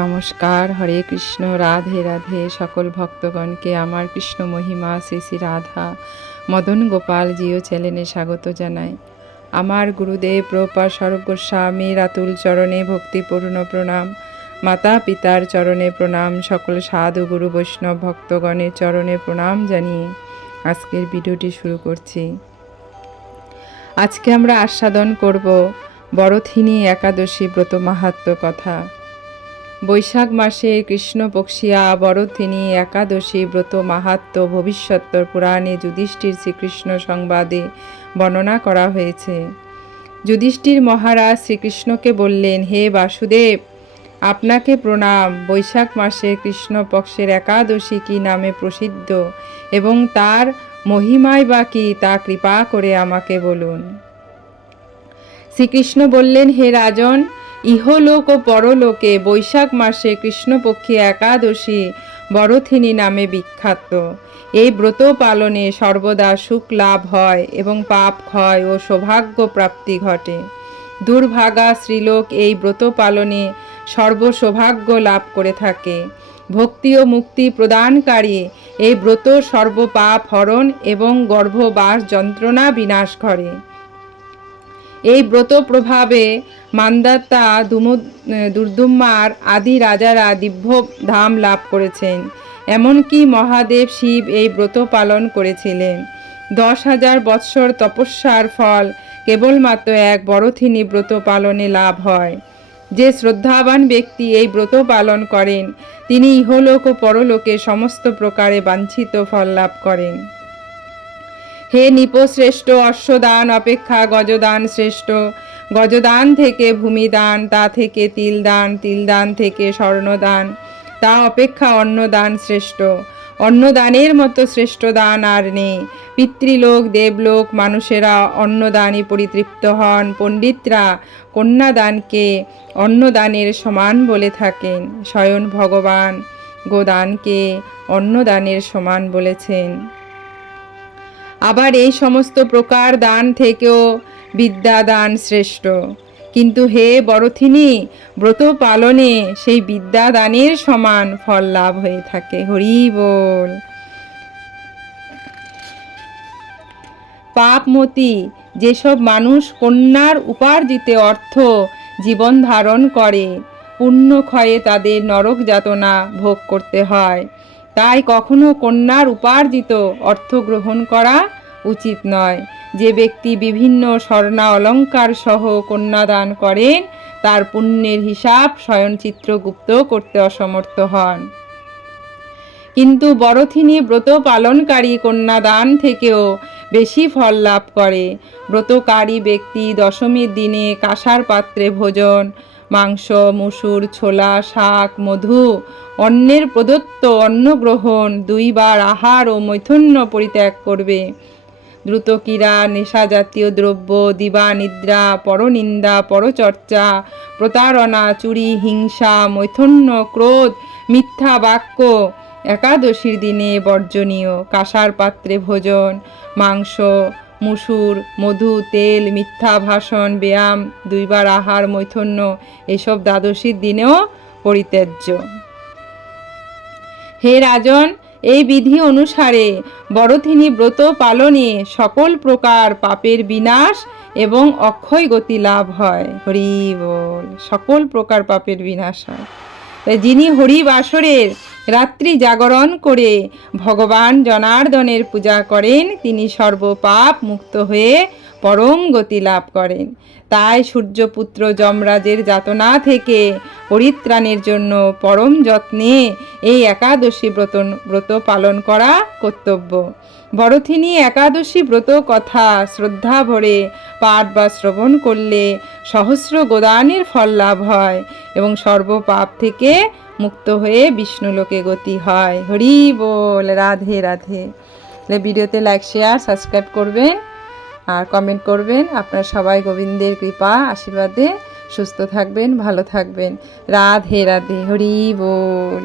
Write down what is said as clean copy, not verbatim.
নমস্কার, হরে কৃষ্ণ, রাধে রাধে। সকল ভক্তগণকে আমার কৃষ্ণ মহিমা শ্রী শ্রী রাধা মদন গোপাল জিও চ্যানেলে স্বাগত জানাই। আমার গুরুদেব প্রভুপাদ স্বরূপ গোস্বামীর আতুল চরণে ভক্তিপূর্ণ প্রণাম, মাতা পিতার চরণে প্রণাম, সকল সাধু গুরু বৈষ্ণব ভক্তগণের চরণে প্রণাম জানিয়ে আজকের ভিডিওটি শুরু করছি। আজকে আমরা আস্বাদন করব বরথিনী একাদশী ব্রত মাহাত্ম্য কথা। বৈশাখ মাসে কৃষ্ণপক্ষিয়া বরথিনী একাদশী ব্রত মাহাত্ম্য ভবিষ্যত্তর পুরাণে যুধিষ্ঠির শ্রীকৃষ্ণ সংবাদে বর্ণনা করা হয়েছে। যুধিষ্ঠির মহারাজ শ্রীকৃষ্ণকে বললেন, হে বাসুদেব, আপনাকে প্রণাম। বৈশাখ মাসে কৃষ্ণপক্ষের একাদশী কি নামে প্রসিদ্ধ এবং তার মহিমাই বা কি তা কৃপা করে আমাকে বলুন। শ্রীকৃষ্ণ বললেন, হে রাজন, ইহলোক ও পরলোকে বৈশাখ মাসে কৃষ্ণপক্ষী একাদশী বরথিনী নামে বিখ্যাত। এই ব্রত পালনে সর্বদা সুখ লাভ হয় এবং পাপ ক্ষয় ও সৌভাগ্য প্রাপ্তি ঘটে। দুর্ভাগা স্ত্রীলোক এই ব্রত পালনে সর্বসৌভাগ্য লাভ করে থাকে। ভক্তি ও মুক্তি প্রদানকারী এই ব্রত সর্বপাপ হরণ এবং গর্ভবাস যন্ত্রণা বিনাশ করে। এই ব্রত প্রভাবে মান্দাতা দুর্দুম্মার আদি রাজারা দিব্য ধাম লাভ করেছেন। এমনকি মহাদেব শিব এই ব্রত পালন করেছিলেন। 10,000 বৎসর তপস্যার ফল কেবলমাত্র এক বরথিনী ব্রত পালনে লাভ হয়। যে শ্রদ্ধাবান ব্যক্তি এই ব্রত পালন করেন তিনি ইহলোক ও পরলোকে সমস্ত প্রকারে বাঞ্ছিত ফল লাভ করেন। হে নৃপশ্রেষ্ঠ, অশ্বদান অপেক্ষা গজদান শ্রেষ্ঠ। গজদান থেকে ভূমিদান, তা থেকে তিলদান, তিলদান থেকে স্বর্ণদান, তা অপেক্ষা অন্নদান শ্রেষ্ঠ। অন্নদানের মতো শ্রেষ্ঠ দান আর নেই। পিতৃলোক, দেবলোক মানুষেরা অন্নদানই পরিতৃপ্ত হন। পণ্ডিতরা কন্যাদানকে অন্নদানের সমান বলে থাকেন। স্বয়ং ভগবান গোদানকে অন্নদানের সমান বলেছেন। আবার এই সমস্ত প্রকার দান থেকেও বিদ্যাদান শ্রেষ্ঠ। কিন্তু হে বরথিনী, ব্রত পালনে সেই বিদ্যাদানের সমান ফল লাভ হয়ে থাকে। হরি বল। পাপমতি যেসব মানুষ কন্যার উপার্জিত অর্থ জীবন ধারণ করে, পুণ্য ক্ষয়ে তাদের নরক যাতনা ভোগ করতে হয়। তাই কখনো কন্যার উপার্জিত অর্থ গ্রহণ করা উচিত নয়। যে ব্যক্তি বিভিন্ন স্বর্ণা অলঙ্কার সহ কন্যাদান করেন তার পুণ্যের হিসাব স্বয়ং চিত্রগুপ্ত করতে অসমর্থ হন। কিন্তু বরথিনী ব্রত পালনকারী কন্যাদান থেকেও বেশি ফল লাভ করে। ব্রতকারী ব্যক্তি দশমীর দিনে কাঁসার পাত্রে ভোজন, মাংস, মুসুর, ছোলা, শাক, মধু, অন্যের প্রদত্ত অন্ন গ্রহণ, 2 বার আহার ও মৈথুন্য পরিত্যাগ করবে। দ্রুতক্রীড়া, নেশা জাতীয় দ্রব্য, দিবা নিদ্রা, পরনিন্দা, পরচর্চা, প্রতারণা, চুরি, হিংসা, মৈথুন্য, ক্রোধ, মিথ্যা বাক্য একাদশীর দিনে বর্জনীয়। কাঁসার পাত্রে ভোজন, মাংস, মুসুর, মধু, তেল, মিথ্যা ভাষণ, ব্যায়াম, 2 বার আহার, মৈথুন্য এসব দ্বাদশীর দিনেও পরিত্যাজ্য। হে রাজন, এই বিধি অনুসারে বরথিনী ব্রত পালনে সকল প্রকার পাপের বিনাশ এবং অক্ষয় গতি লাভ হয়। হরি বল। সকল প্রকার পাপের বিনাশ হয়। যিনি হরি বাসরের রাত্রি জাগরণ করে ভগবান জনার্দনের পূজা করেন তিনি সর্বপাপ মুক্ত হয়ে পরম গতি লাভ করেন। তাই সূর্যপুত্র যমরাজের যাতনা থেকে পরিত্রাণের জন্য পরম যত্নে এই একাদশী ব্রত পালন করা কর্তব্য। বরথিনী একাদশী ব্রত কথা শ্রদ্ধা ভরে পাঠ বা শ্রবণ করলে সহস্র গোদানের ফল লাভ হয় এবং সর্বপাপ থেকে মুক্ত হয়ে বিষ্ণুলোকে গতি হয়। হরি বল। রাধে রাধে। ভিডিওতে লাইক, শেয়ার, সাবস্ক্রাইব করবেন আর কমেন্ট করবেন। আপনারা সবাই গোবিন্দের কৃপা আশীর্বাদে সুস্থ থাকবেন, ভালো থাকবেন। রাধে রাধে। হরি বল।